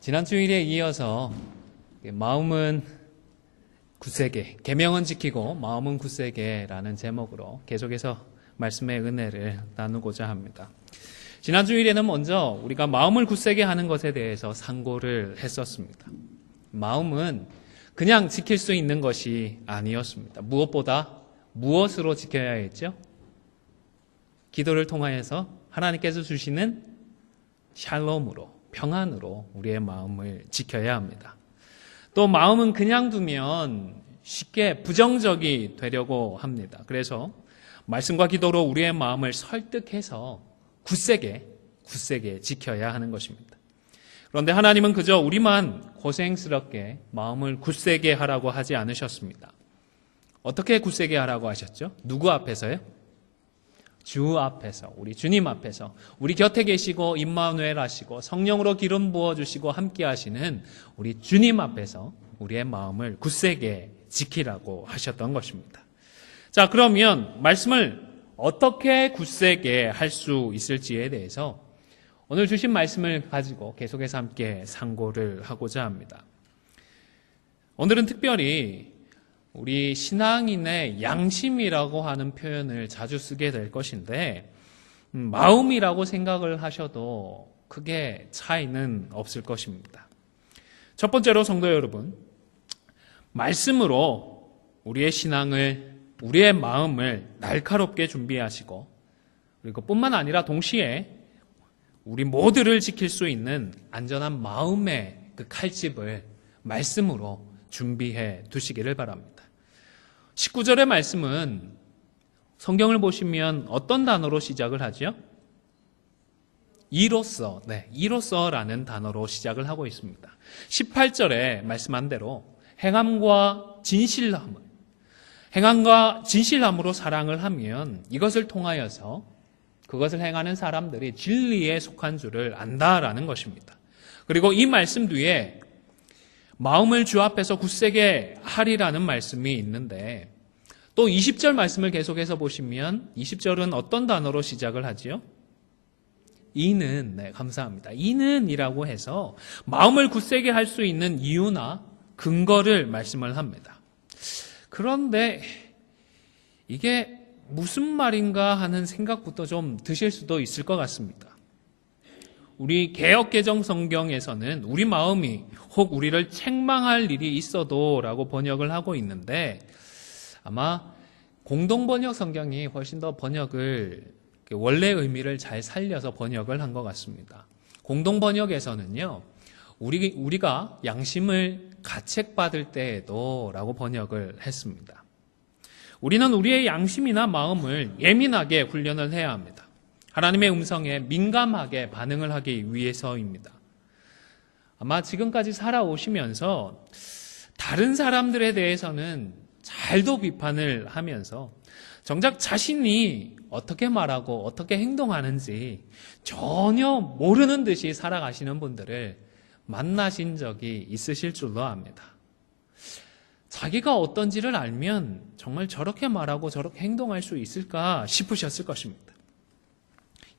지난 주일에 이어서 마음은 굳세게, 계명은 지키고 마음은 굳세게라는 제목으로 계속해서 말씀의 은혜를 나누고자 합니다. 지난 주일에는 먼저 우리가 마음을 굳세게 하는 것에 대해서 상고를 했었습니다. 마음은 그냥 지킬 수 있는 것이 아니었습니다. 무엇보다 무엇으로 지켜야 했죠? 기도를 통하여서 하나님께서 주시는 샬롬으로, 평안으로 우리의 마음을 지켜야 합니다. 또 마음은 그냥 두면 쉽게 부정적이 되려고 합니다. 그래서 말씀과 기도로 우리의 마음을 설득해서 굳세게 지켜야 하는 것입니다. 그런데 하나님은 그저 우리만 고생스럽게 마음을 굳세게 하라고 하지 않으셨습니다. 어떻게 굳세게 하라고 하셨죠? 누구 앞에서요? 주 앞에서, 우리 주님 앞에서, 우리 곁에 계시고 임마누엘 하시고 성령으로 기름 부어주시고 함께 하시는 우리 주님 앞에서 우리의 마음을 굳세게 지키라고 하셨던 것입니다. 자, 그러면 말씀을 어떻게 굳세게 할 수 있을지에 대해서 오늘 주신 말씀을 가지고 계속해서 함께 상고를 하고자 합니다. 오늘은 특별히 우리 신앙인의 양심이라고 하는 표현을 자주 쓰게 될 것인데 마음이라고 생각을 하셔도 크게 차이는 없을 것입니다. 첫 번째로 성도 여러분, 말씀으로 우리의 신앙을, 우리의 마음을 날카롭게 준비하시고 그리고 뿐만 아니라 동시에 우리 모두를 지킬 수 있는 안전한 마음의 그 칼집을 말씀으로 준비해 두시기를 바랍니다. 19절의 말씀은 성경을 보시면 어떤 단어로 시작을 하죠? 이로써, 이로써라는 단어로 시작을 하고 있습니다. 18절에 말씀한 대로 행함과 진실함으로 사랑을 하면 이것을 통하여서 그것을 행하는 사람들이 진리에 속한 줄을 안다라는 것입니다. 그리고 이 말씀 뒤에 마음을 주 앞에서 굳세게 하리라는 말씀이 있는데 또 20절 말씀을 계속해서 보시면 20절은 어떤 단어로 시작을 하지요? 이는, 감사합니다. 이는이라고 해서 마음을 굳세게 할 수 있는 이유나 근거를 말씀을 합니다. 그런데 이게 무슨 말인가 하는 생각부터 좀 드실 수도 있을 것 같습니다. 우리 개역개정 성경에서는 우리 마음이 혹 우리를 책망할 일이 있어도 라고 번역을 하고 있는데 아마 공동번역 성경이 훨씬 더 번역을 원래 의미를 잘 살려서 번역을 한 것 같습니다. 공동번역에서는요, 우리가 양심을 가책받을 때에도 라고 번역을 했습니다. 우리는 우리의 양심이나 마음을 예민하게 훈련을 해야 합니다. 하나님의 음성에 민감하게 반응을 하기 위해서입니다. 아마 지금까지 살아오시면서 다른 사람들에 대해서는 잘도 비판을 하면서 정작 자신이 어떻게 말하고 어떻게 행동하는지 전혀 모르는 듯이 살아가시는 분들을 만나신 적이 있으실 줄로 압니다. 자기가 어떤지를 알면 정말 저렇게 말하고 저렇게 행동할 수 있을까 싶으셨을 것입니다.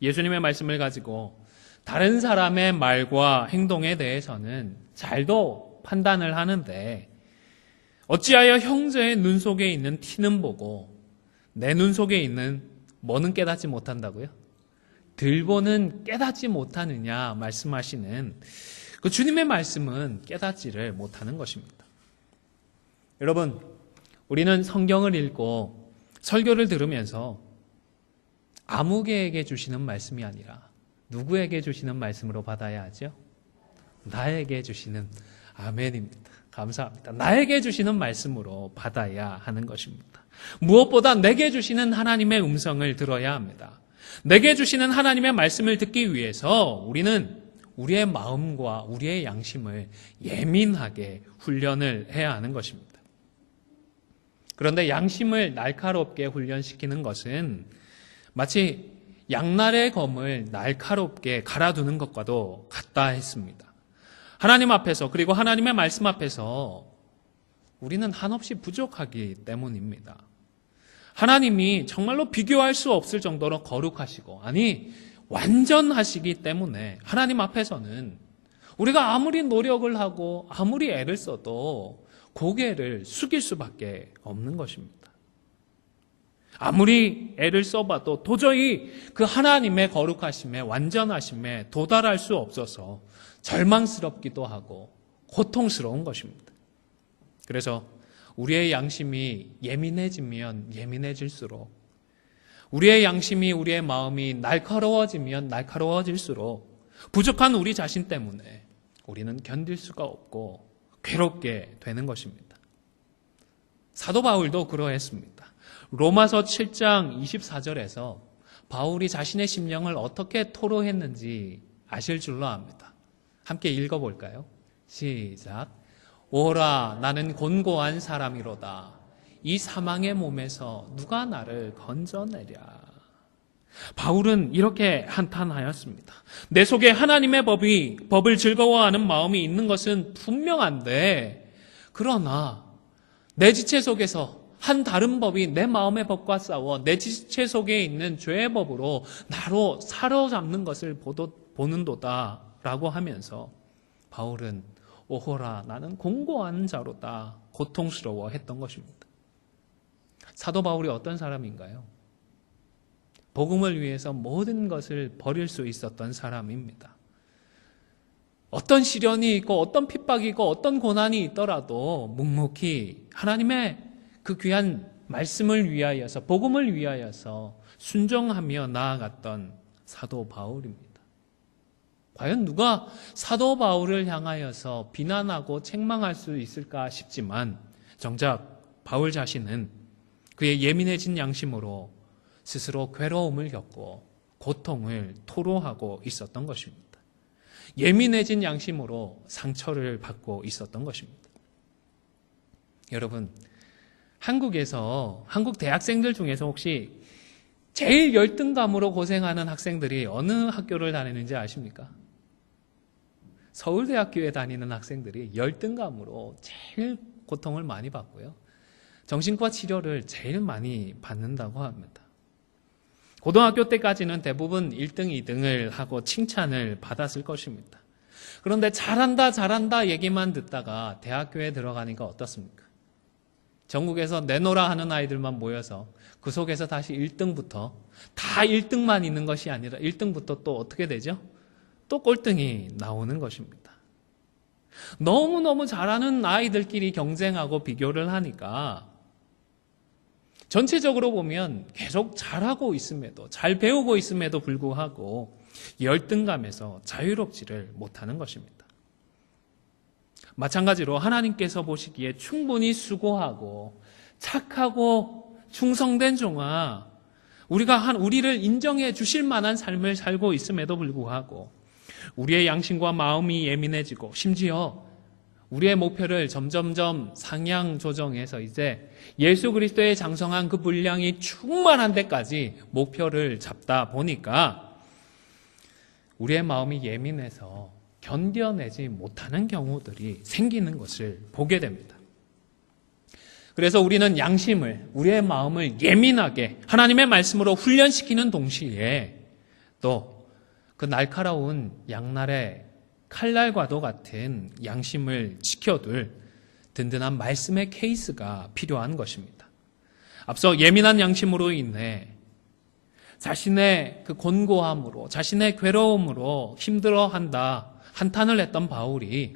예수님의 말씀을 가지고 다른 사람의 말과 행동에 대해서는 잘도 판단을 하는데 어찌하여 형제의 눈 속에 있는 티는 보고 내 눈 속에 있는 뭐는 깨닫지 못한다고요? 들보는 깨닫지 못하느냐 말씀하시는 그 주님의 말씀은 깨닫지를 못하는 것입니다. 여러분, 우리는 성경을 읽고 설교를 들으면서 아무개에게 주시는 말씀이 아니라 누구에게 주시는 말씀으로 받아야 하죠? 나에게 주시는, 아멘입니다. 감사합니다. 나에게 주시는 말씀으로 받아야 하는 것입니다. 무엇보다 내게 주시는 하나님의 음성을 들어야 합니다. 내게 주시는 하나님의 말씀을 듣기 위해서 우리는 우리의 마음과 우리의 양심을 예민하게 훈련을 해야 하는 것입니다. 그런데 양심을 날카롭게 훈련시키는 것은 마치 양날의 검을 날카롭게 갈아두는 것과도 같다 했습니다. 하나님 앞에서 그리고 하나님의 말씀 앞에서 우리는 한없이 부족하기 때문입니다. 하나님이 정말로 비교할 수 없을 정도로 거룩하시고 완전하시기 때문에 하나님 앞에서는 우리가 아무리 노력을 하고 아무리 애를 써도 고개를 숙일 수밖에 없는 것입니다. 아무리 애를 써봐도 도저히 그 하나님의 거룩하심에, 완전하심에 도달할 수 없어서 절망스럽기도 하고 고통스러운 것입니다. 그래서 우리의 양심이 예민해지면 예민해질수록, 우리의 양심이, 우리의 마음이 날카로워지면 날카로워질수록 부족한 우리 자신 때문에 우리는 견딜 수가 없고 괴롭게 되는 것입니다. 사도 바울도 그러했습니다. 로마서 7장 24절에서 바울이 자신의 심령을 어떻게 토로했는지 아실 줄로 압니다. 함께 읽어볼까요? 시작. 오라, 나는 곤고한 사람이로다. 이 사망의 몸에서 누가 나를 건져내랴. 바울은 이렇게 한탄하였습니다. 내 속에 하나님의 법을 즐거워하는 마음이 있는 것은 분명한데, 그러나 내 지체 속에서 한 다른 법이 내 마음의 법과 싸워 내 지체 속에 있는 죄의 법으로 나로 사로잡는 것을 보는도다 라고 하면서 바울은 오호라, 나는 공고한 자로다 고통스러워 했던 것입니다. 사도 바울이 어떤 사람인가요? 복음을 위해서 모든 것을 버릴 수 있었던 사람입니다. 어떤 시련이 있고 어떤 핍박이 있고 어떤 고난이 있더라도 묵묵히 하나님의 그 귀한 말씀을 위하여서, 복음을 위하여서 순종하며 나아갔던 사도 바울입니다. 과연 누가 사도 바울을 향하여서 비난하고 책망할 수 있을까 싶지만 정작 바울 자신은 그의 예민해진 양심으로 스스로 괴로움을 겪고 고통을 토로하고 있었던 것입니다. 예민해진 양심으로 상처를 받고 있었던 것입니다. 여러분, 한국 대학생들 중에서 혹시 제일 열등감으로 고생하는 학생들이 어느 학교를 다니는지 아십니까? 서울대학교에 다니는 학생들이 열등감으로 제일 고통을 많이 받고요. 정신과 치료를 제일 많이 받는다고 합니다. 고등학교 때까지는 대부분 1등, 2등을 하고 칭찬을 받았을 것입니다. 그런데 잘한다 얘기만 듣다가 대학교에 들어가니까 어떻습니까? 전국에서 내노라 하는 아이들만 모여서 그 속에서 다시 1등부터, 다 1등만 있는 것이 아니라 1등부터 또 어떻게 되죠? 또 꼴등이 나오는 것입니다. 너무너무 잘하는 아이들끼리 경쟁하고 비교를 하니까 전체적으로 보면 계속 잘하고 있음에도, 잘 배우고 있음에도 불구하고 열등감에서 자유롭지를 못하는 것입니다. 마찬가지로 하나님께서 보시기에 충분히 수고하고 착하고 충성된 종아, 우리를 인정해 주실 만한 삶을 살고 있음에도 불구하고 우리의 양심과 마음이 예민해지고 심지어 우리의 목표를 점점점 상향 조정해서 이제 예수 그리스도의 장성한 그 분량이 충만한 데까지 목표를 잡다 보니까 우리의 마음이 예민해서 견뎌내지 못하는 경우들이 생기는 것을 보게 됩니다. 그래서 우리는 양심을, 우리의 마음을 예민하게 하나님의 말씀으로 훈련시키는 동시에 또 그 날카로운 양날의 칼날과도 같은 양심을 지켜둘 든든한 말씀의 케이스가 필요한 것입니다. 앞서 예민한 양심으로 인해 자신의 그 곤고함으로, 자신의 괴로움으로 힘들어한다 한탄을 했던 바울이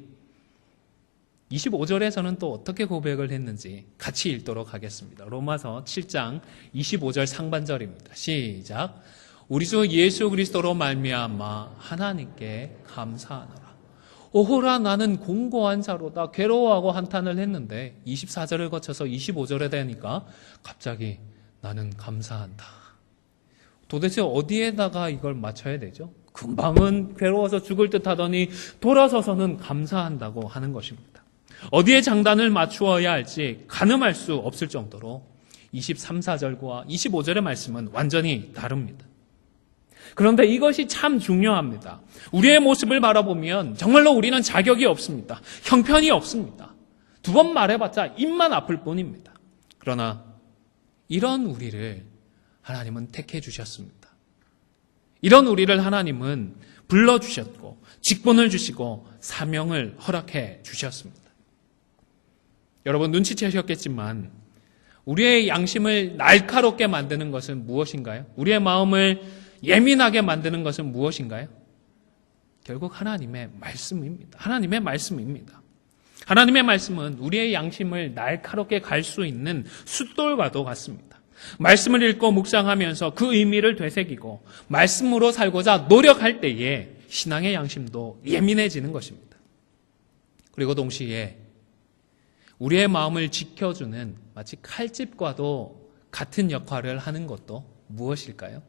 25절에서는 또 어떻게 고백을 했는지 같이 읽도록 하겠습니다. 로마서 7장 25절 상반절입니다. 시작. 우리 주 예수 그리스도로 말미암아 하나님께 감사하노라. 오호라, 나는 공고한 자로다. 괴로워하고 한탄을 했는데 24절을 거쳐서 25절에 되니까 갑자기 나는 감사한다. 도대체 어디에다가 이걸 맞춰야 되죠? 금방은 괴로워서 죽을 듯 하더니 돌아서서는 감사한다고 하는 것입니다. 어디에 장단을 맞추어야 할지 가늠할 수 없을 정도로 23, 4절과 25절의 말씀은 완전히 다릅니다. 그런데 이것이 참 중요합니다. 우리의 모습을 바라보면 정말로 우리는 자격이 없습니다. 형편이 없습니다. 두 번 말해봤자 입만 아플 뿐입니다. 그러나 이런 우리를 하나님은 택해 주셨습니다. 이런 우리를 하나님은 불러주셨고 직분을 주시고 사명을 허락해 주셨습니다. 여러분 눈치채셨겠지만 우리의 양심을 날카롭게 만드는 것은 무엇인가요? 우리의 마음을 예민하게 만드는 것은 무엇인가요? 결국 하나님의 말씀입니다. 하나님의 말씀입니다. 하나님의 말씀은 우리의 양심을 날카롭게 갈 수 있는 숫돌과도 같습니다. 말씀을 읽고 묵상하면서 그 의미를 되새기고 말씀으로 살고자 노력할 때에 신앙의 양심도 예민해지는 것입니다. 그리고 동시에 우리의 마음을 지켜주는 마치 칼집과도 같은 역할을 하는 것도 무엇일까요?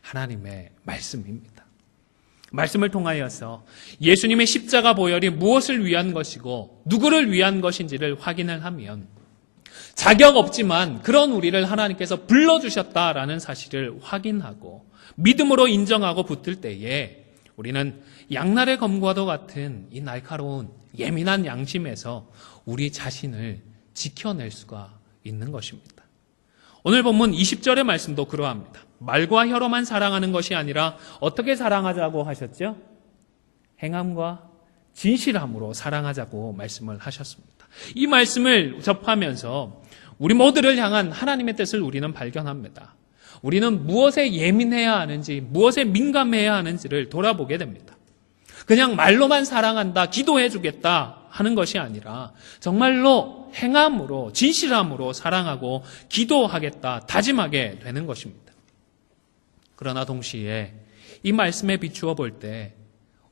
하나님의 말씀입니다. 말씀을 통하여서 예수님의 십자가 보혈이 무엇을 위한 것이고 누구를 위한 것인지를 확인을 하면 자격 없지만 그런 우리를 하나님께서 불러주셨다라는 사실을 확인하고 믿음으로 인정하고 붙들 때에 우리는 양날의 검과도 같은 이 날카로운 예민한 양심에서 우리 자신을 지켜낼 수가 있는 것입니다. 오늘 본문 20절의 말씀도 그러합니다. 말과 혀로만 사랑하는 것이 아니라 어떻게 사랑하자고 하셨죠? 행함과 진실함으로 사랑하자고 말씀을 하셨습니다. 이 말씀을 접하면서 우리 모두를 향한 하나님의 뜻을 우리는 발견합니다. 우리는 무엇에 예민해야 하는지, 무엇에 민감해야 하는지를 돌아보게 됩니다. 그냥 말로만 사랑한다, 기도해 주겠다 하는 것이 아니라 정말로 행함으로, 진실함으로 사랑하고 기도하겠다, 다짐하게 되는 것입니다. 그러나 동시에 이 말씀에 비추어 볼 때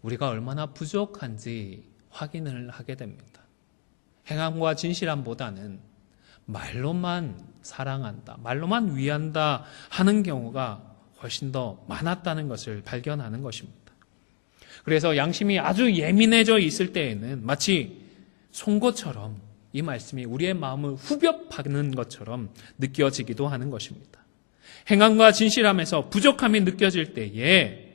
우리가 얼마나 부족한지 확인을 하게 됩니다. 행함과 진실함보다는 말로만 사랑한다, 말로만 위한다 하는 경우가 훨씬 더 많았다는 것을 발견하는 것입니다. 그래서 양심이 아주 예민해져 있을 때에는 마치 송곳처럼 이 말씀이 우리의 마음을 후벼 파는 것처럼 느껴지기도 하는 것입니다. 행함과 진실함에서 부족함이 느껴질 때에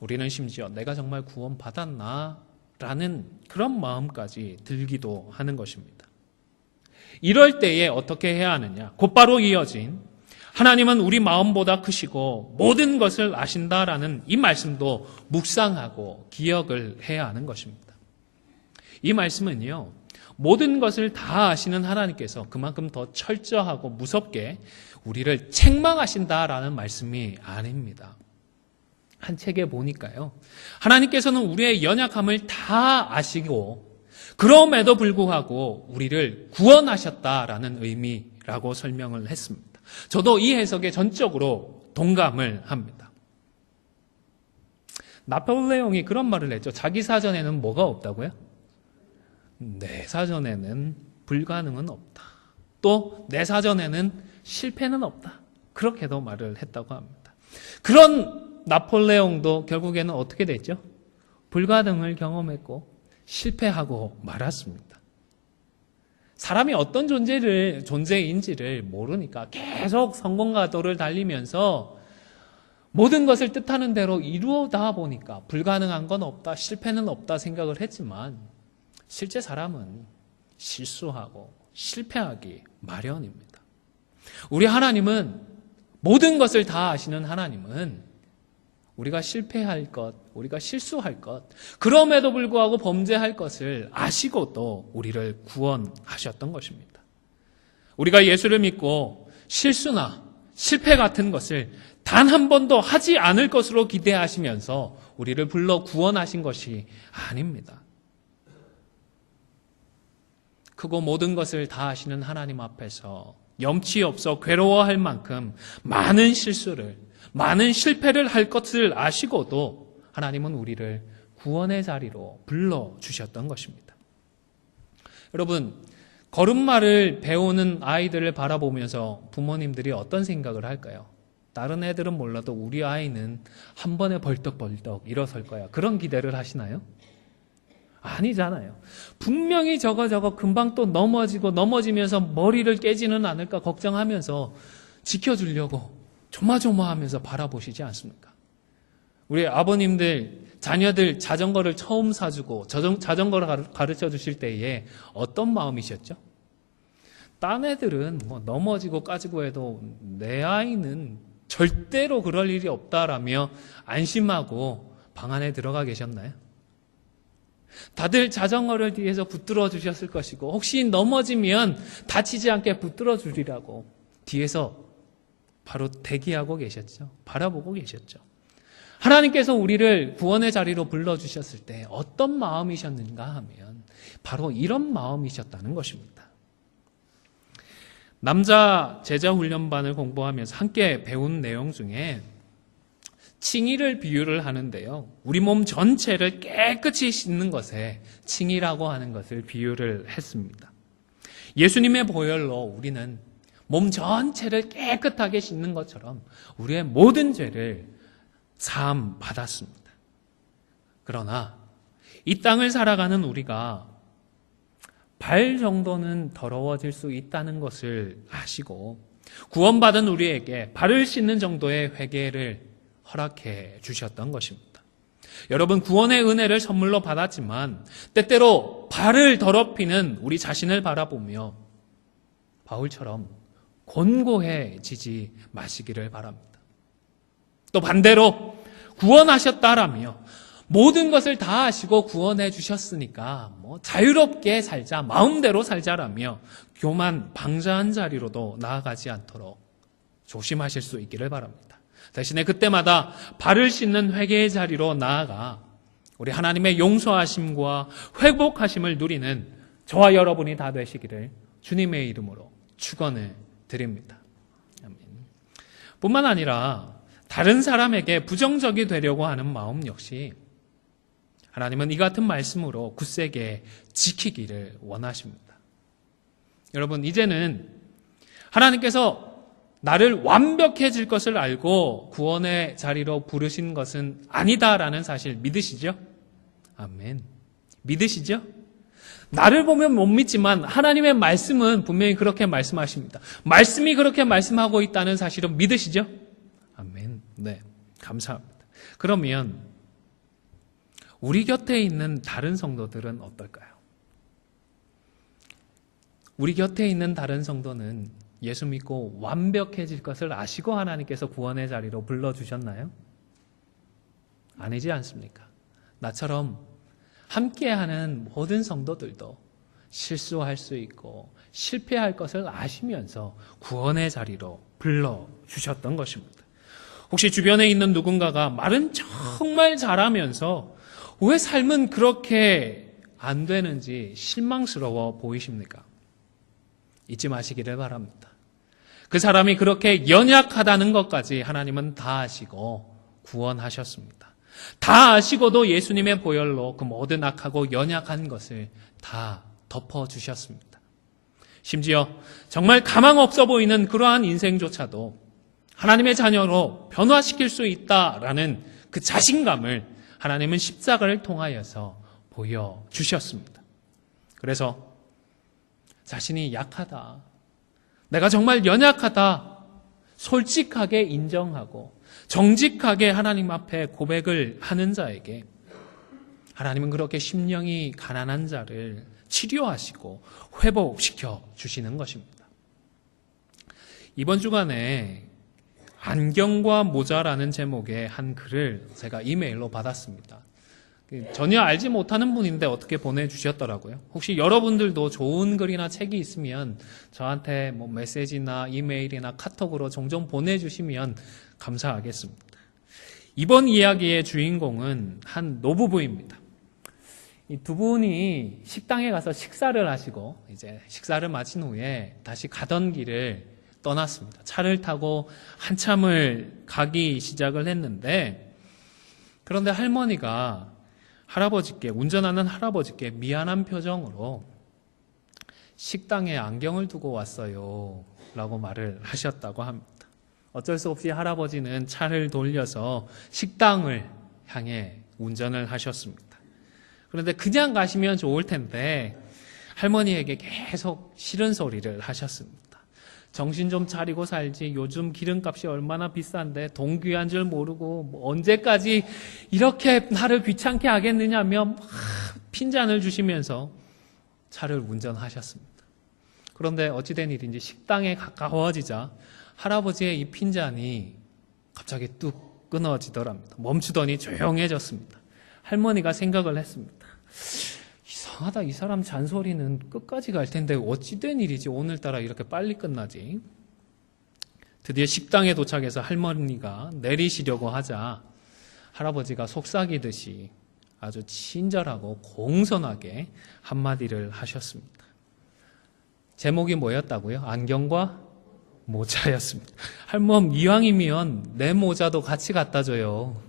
우리는 심지어 내가 정말 구원받았나? 라는 그런 마음까지 들기도 하는 것입니다. 이럴 때에 어떻게 해야 하느냐? 곧바로 이어진 하나님은 우리 마음보다 크시고 모든 것을 아신다라는 이 말씀도 묵상하고 기억을 해야 하는 것입니다. 이 말씀은요, 모든 것을 다 아시는 하나님께서 그만큼 더 철저하고 무섭게 우리를 책망하신다라는 말씀이 아닙니다. 한 책에 보니까요, 하나님께서는 우리의 연약함을 다 아시고 그럼에도 불구하고 우리를 구원하셨다라는 의미라고 설명을 했습니다. 저도 이 해석에 전적으로 동감을 합니다. 나폴레옹이 그런 말을 했죠. 자기 사전에는 뭐가 없다고요? 내 사전에는 불가능은 없다. 또 내 사전에는 실패는 없다. 그렇게도 말을 했다고 합니다. 그런 나폴레옹도 결국에는 어떻게 됐죠? 불가능을 경험했고 실패하고 말았습니다. 사람이 어떤 존재인지를 모르니까 계속 성공가도를 달리면서 모든 것을 뜻하는 대로 이루어다 보니까 불가능한 건 없다, 실패는 없다 생각을 했지만 실제 사람은 실수하고 실패하기 마련입니다. 우리 하나님은, 모든 것을 다 아시는 하나님은 우리가 실패할 것, 우리가 실수할 것, 그럼에도 불구하고 범죄할 것을 아시고 또 우리를 구원하셨던 것입니다. 우리가 예수를 믿고 실수나 실패 같은 것을 단 한 번도 하지 않을 것으로 기대하시면서 우리를 불러 구원하신 것이 아닙니다. 크고 모든 것을 다 아시는 하나님 앞에서 염치 없어 괴로워할 만큼 많은 실수를, 많은 실패를 할 것을 아시고도 하나님은 우리를 구원의 자리로 불러주셨던 것입니다. 여러분, 걸음마를 배우는 아이들을 바라보면서 부모님들이 어떤 생각을 할까요? 다른 애들은 몰라도 우리 아이는 한 번에 벌떡벌떡 일어설 거야. 그런 기대를 하시나요? 아니잖아요. 분명히 저거 금방 또 넘어지면서 머리를 깨지는 않을까 걱정하면서 지켜주려고 조마조마하면서 바라보시지 않습니까? 우리 아버님들 자녀들 자전거를 처음 사주고 자전거를 가르쳐 주실 때에 어떤 마음이셨죠? 딴 애들은 뭐 넘어지고 까지고 해도 내 아이는 절대로 그럴 일이 없다라며 안심하고 방 안에 들어가 계셨나요? 다들 자전거를 뒤에서 붙들어 주셨을 것이고 혹시 넘어지면 다치지 않게 붙들어 주리라고 뒤에서 바로 대기하고 계셨죠. 바라보고 계셨죠. 하나님께서 우리를 구원의 자리로 불러주셨을 때 어떤 마음이셨는가 하면 바로 이런 마음이셨다는 것입니다. 남자 제자 훈련반을 공부하면서 함께 배운 내용 중에 칭의를 비유를 하는데요. 우리 몸 전체를 깨끗이 씻는 것에 칭의라고 하는 것을 비유를 했습니다. 예수님의 보혈로 우리는 몸 전체를 깨끗하게 씻는 것처럼 우리의 모든 죄를 사함 받았습니다. 그러나 이 땅을 살아가는 우리가 발 정도는 더러워질 수 있다는 것을 아시고 구원받은 우리에게 발을 씻는 정도의 회개를 허락해 주셨던 것입니다. 여러분, 구원의 은혜를 선물로 받았지만 때때로 발을 더럽히는 우리 자신을 바라보며 바울처럼 곤고해지지 마시기를 바랍니다. 또 반대로 구원하셨다라며 모든 것을 다 하시고 구원해 주셨으니까 자유롭게 살자, 마음대로 살자라며 교만, 방자한 자리로도 나아가지 않도록 조심하실 수 있기를 바랍니다. 대신에 그때마다 발을 씻는 회개의 자리로 나아가 우리 하나님의 용서하심과 회복하심을 누리는 저와 여러분이 다 되시기를 주님의 이름으로 축원을 드립니다. 아멘. 뿐만 아니라 다른 사람에게 부정적이 되려고 하는 마음 역시 하나님은 이 같은 말씀으로 굳세게 지키기를 원하십니다. 여러분, 이제는 하나님께서 나를 완벽해질 것을 알고 구원의 자리로 부르신 것은 아니다라는 사실 믿으시죠? 아멘. 믿으시죠? 나를 보면 못 믿지만 하나님의 말씀은 분명히 그렇게 말씀하십니다. 말씀이 그렇게 말씀하고 있다는 사실은 믿으시죠? 아멘. 네, 감사합니다. 그러면 우리 곁에 있는 다른 성도들은 어떨까요? 우리 곁에 있는 다른 성도는 예수 믿고 완벽해질 것을 아시고 하나님께서 구원의 자리로 불러주셨나요? 아니지 않습니까? 나처럼 함께하는 모든 성도들도 실수할 수 있고 실패할 것을 아시면서 구원의 자리로 불러주셨던 것입니다. 혹시 주변에 있는 누군가가 말은 정말 잘하면서 왜 삶은 그렇게 안 되는지 실망스러워 보이십니까? 잊지 마시기를 바랍니다. 그 사람이 그렇게 연약하다는 것까지 하나님은 다 아시고 구원하셨습니다. 다 아시고도 예수님의 보혈로 그 모든 악하고 연약한 것을 다 덮어주셨습니다. 심지어 정말 가망 없어 보이는 그러한 인생조차도 하나님의 자녀로 변화시킬 수 있다라는 그 자신감을 하나님은 십자가를 통하여서 보여주셨습니다. 그래서 자신이 약하다, 내가 정말 연약하다, 솔직하게 인정하고 정직하게 하나님 앞에 고백을 하는 자에게 하나님은 그렇게 심령이 가난한 자를 치료하시고 회복시켜 주시는 것입니다. 이번 주간에 안경과 모자라는 제목의 한 글을 제가 이메일로 받았습니다. 전혀 알지 못하는 분인데 어떻게 보내주셨더라고요. 혹시 여러분들도 좋은 글이나 책이 있으면 저한테 메시지나 이메일이나 카톡으로 종종 보내주시면 감사하겠습니다. 이번 이야기의 주인공은 한 노부부입니다. 이 두 분이 식당에 가서 식사를 하시고 이제 식사를 마친 후에 다시 가던 길을 떠났습니다. 차를 타고 한참을 가기 시작을 했는데 그런데 할머니가 운전하는 할아버지께 미안한 표정으로 식당에 안경을 두고 왔어요 라고 말을 하셨다고 합니다. 어쩔 수 없이 할아버지는 차를 돌려서 식당을 향해 운전을 하셨습니다. 그런데 그냥 가시면 좋을 텐데 할머니에게 계속 싫은 소리를 하셨습니다. 정신 좀 차리고 살지, 요즘 기름값이 얼마나 비싼데 돈 귀한 줄 모르고 언제까지 이렇게 나를 귀찮게 하겠느냐며 핀잔을 주시면서 차를 운전하셨습니다. 그런데 어찌된 일인지 식당에 가까워지자 할아버지의 이 핀잔이 갑자기 뚝 끊어지더랍니다. 멈추더니 조용해졌습니다. 할머니가 생각을 했습니다. 이상하다. 이 사람 잔소리는 끝까지 갈 텐데 어찌된 일이지 오늘따라 이렇게 빨리 끝나지. 드디어 식당에 도착해서 할머니가 내리시려고 하자 할아버지가 속삭이듯이 아주 친절하고 공손하게 한마디를 하셨습니다. 제목이 뭐였다고요? 안경과 모자였습니다. 할멈, 이왕이면 내 모자도 같이 갖다 줘요.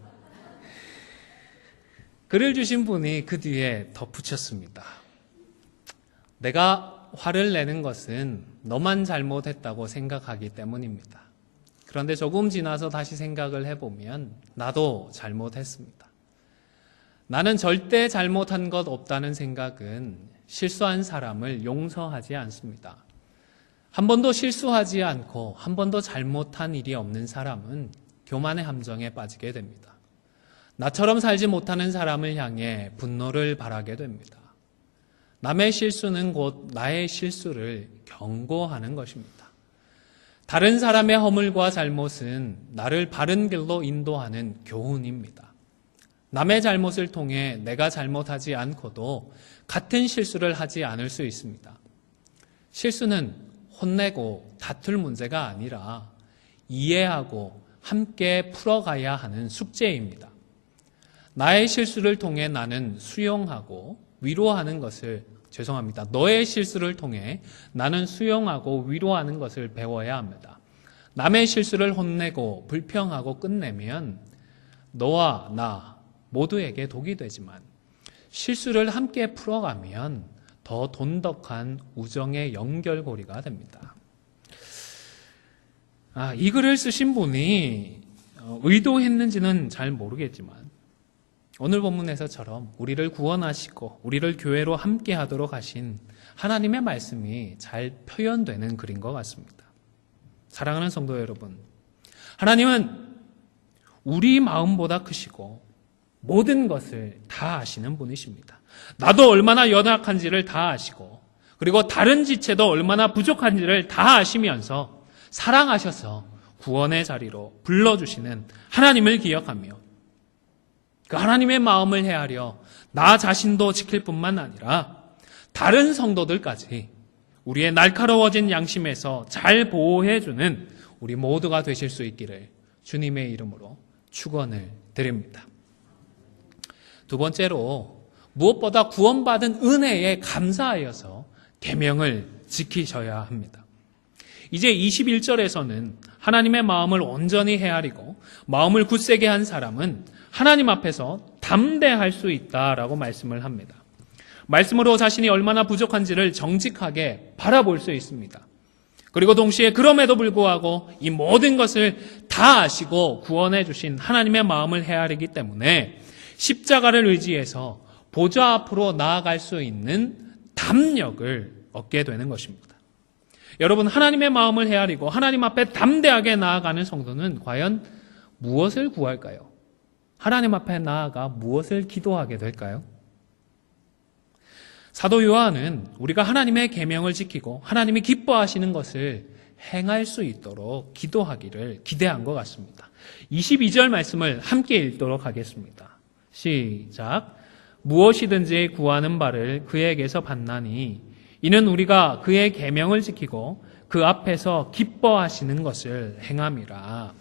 글을 주신 분이 그 뒤에 덧붙였습니다. 내가 화를 내는 것은 너만 잘못했다고 생각하기 때문입니다. 그런데 조금 지나서 다시 생각을 해보면 나도 잘못했습니다. 나는 절대 잘못한 것 없다는 생각은 실수한 사람을 용서하지 않습니다. 한 번도 실수하지 않고 한 번도 잘못한 일이 없는 사람은 교만의 함정에 빠지게 됩니다. 나처럼 살지 못하는 사람을 향해 분노를 바라게 됩니다. 남의 실수는 곧 나의 실수를 경고하는 것입니다. 다른 사람의 허물과 잘못은 나를 바른 길로 인도하는 교훈입니다. 남의 잘못을 통해 내가 잘못하지 않고도 같은 실수를 하지 않을 수 있습니다. 실수는 혼내고 다툴 문제가 아니라 이해하고 함께 풀어가야 하는 숙제입니다. 나의 실수를 통해 나는 수용하고 위로하는 것을 너의 실수를 통해 나는 수용하고 위로하는 것을 배워야 합니다. 남의 실수를 혼내고 불평하고 끝내면 너와 나 모두에게 독이 되지만 실수를 함께 풀어가면 더 돈독한 우정의 연결고리가 됩니다. 이 글을 쓰신 분이 의도했는지는 잘 모르겠지만 오늘 본문에서처럼 우리를 구원하시고 우리를 교회로 함께 하도록 하신 하나님의 말씀이 잘 표현되는 글인 것 같습니다. 사랑하는 성도 여러분, 하나님은 우리 마음보다 크시고 모든 것을 다 아시는 분이십니다. 나도 얼마나 연약한지를 다 아시고 그리고 다른 지체도 얼마나 부족한지를 다 아시면서 사랑하셔서 구원의 자리로 불러주시는 하나님을 기억하며 그 하나님의 마음을 헤아려 나 자신도 지킬 뿐만 아니라 다른 성도들까지 우리의 날카로워진 양심에서 잘 보호해주는 우리 모두가 되실 수 있기를 주님의 이름으로 축원을 드립니다. 두 번째로 무엇보다 구원받은 은혜에 감사하여서 계명을 지키셔야 합니다. 이제 21절에서는 하나님의 마음을 온전히 헤아리고 마음을 굳세게 한 사람은 하나님 앞에서 담대할 수 있다라고 말씀을 합니다. 말씀으로 자신이 얼마나 부족한지를 정직하게 바라볼 수 있습니다. 그리고 동시에 그럼에도 불구하고 이 모든 것을 다 아시고 구원해 주신 하나님의 마음을 헤아리기 때문에 십자가를 의지해서 보좌 앞으로 나아갈 수 있는 담력을 얻게 되는 것입니다. 여러분, 하나님의 마음을 헤아리고 하나님 앞에 담대하게 나아가는 성도는 과연 무엇을 구할까요? 하나님 앞에 나아가 무엇을 기도하게 될까요? 사도 요한은 우리가 하나님의 계명을 지키고 하나님이 기뻐하시는 것을 행할 수 있도록 기도하기를 기대한 것 같습니다. 22절 말씀을 함께 읽도록 하겠습니다. 시작. 무엇이든지 구하는 바를 그에게서 받나니 이는 우리가 그의 계명을 지키고 그 앞에서 기뻐하시는 것을 행함이라.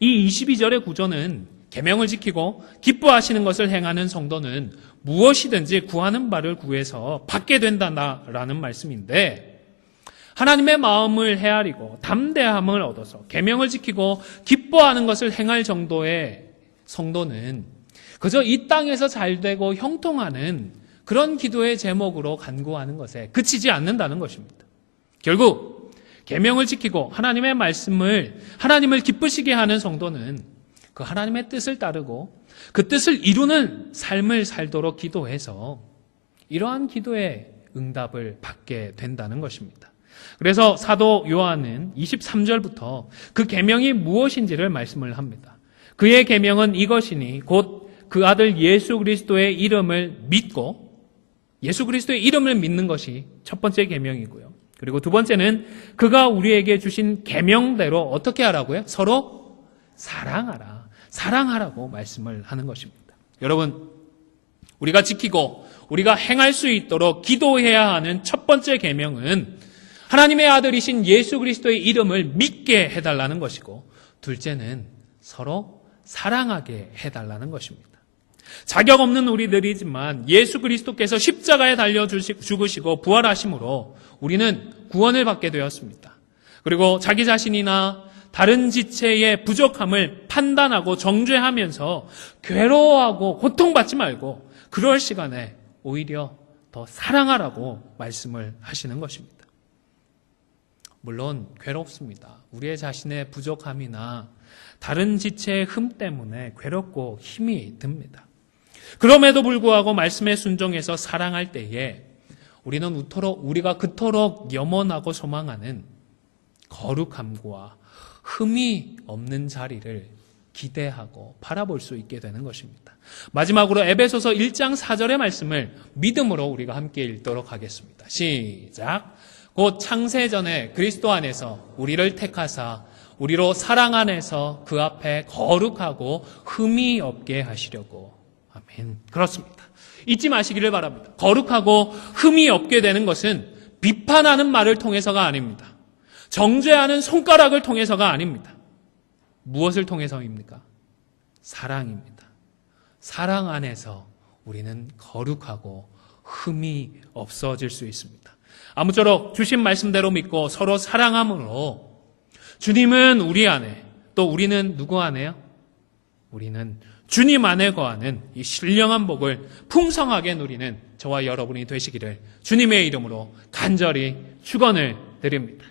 이 22절의 구조는 계명을 지키고 기뻐하시는 것을 행하는 성도는 무엇이든지 구하는 바를 구해서 받게 된다라는 말씀인데, 하나님의 마음을 헤아리고 담대함을 얻어서 계명을 지키고 기뻐하는 것을 행할 정도의 성도는 그저 이 땅에서 잘되고 형통하는 그런 기도의 제목으로 간구하는 것에 그치지 않는다는 것입니다. 결국 계명을 지키고 하나님의 말씀을, 하나님을 기쁘시게 하는 성도는 그 하나님의 뜻을 따르고 그 뜻을 이루는 삶을 살도록 기도해서 이러한 기도의 응답을 받게 된다는 것입니다. 그래서 사도 요한은 23절부터 그 계명이 무엇인지를 말씀을 합니다. 그의 계명은 이것이니 곧 그 아들 예수 그리스도의 이름을 믿고, 예수 그리스도의 이름을 믿는 것이 첫 번째 계명이고요. 그리고 두 번째는 그가 우리에게 주신 계명대로 어떻게 하라고요? 서로 사랑하라. 사랑하라고 말씀을 하는 것입니다. 여러분, 우리가 지키고 우리가 행할 수 있도록 기도해야 하는 첫 번째 계명은 하나님의 아들이신 예수 그리스도의 이름을 믿게 해달라는 것이고, 둘째는 서로 사랑하게 해달라는 것입니다. 자격 없는 우리들이지만 예수 그리스도께서 십자가에 달려 죽으시고 부활하심으로 우리는 구원을 받게 되었습니다. 그리고 자기 자신이나 다른 지체의 부족함을 판단하고 정죄하면서 괴로워하고 고통받지 말고 그럴 시간에 오히려 더 사랑하라고 말씀을 하시는 것입니다. 물론 괴롭습니다. 우리의 자신의 부족함이나 다른 지체의 흠 때문에 괴롭고 힘이 듭니다. 그럼에도 불구하고 말씀에 순종해서 사랑할 때에 우리가 그토록 염원하고 소망하는 거룩함과 흠이 없는 자리를 기대하고 바라볼 수 있게 되는 것입니다. 마지막으로 에베소서 1장 4절의 말씀을 믿음으로 우리가 함께 읽도록 하겠습니다. 시작. 곧 창세전에 그리스도 안에서 우리를 택하사 우리로 사랑 안에서 그 앞에 거룩하고 흠이 없게 하시려고. 아멘. 그렇습니다. 잊지 마시기를 바랍니다. 거룩하고 흠이 없게 되는 것은 비판하는 말을 통해서가 아닙니다. 정죄하는 손가락을 통해서가 아닙니다. 무엇을 통해서입니까? 사랑입니다. 사랑 안에서 우리는 거룩하고 흠이 없어질 수 있습니다. 아무쪼록 주신 말씀대로 믿고 서로 사랑함으로 주님은 우리 안에, 또 우리는 누구 안에요? 우리는 주님 안에 거하는 이 신령한 복을 풍성하게 누리는 저와 여러분이 되시기를 주님의 이름으로 간절히 축원을 드립니다.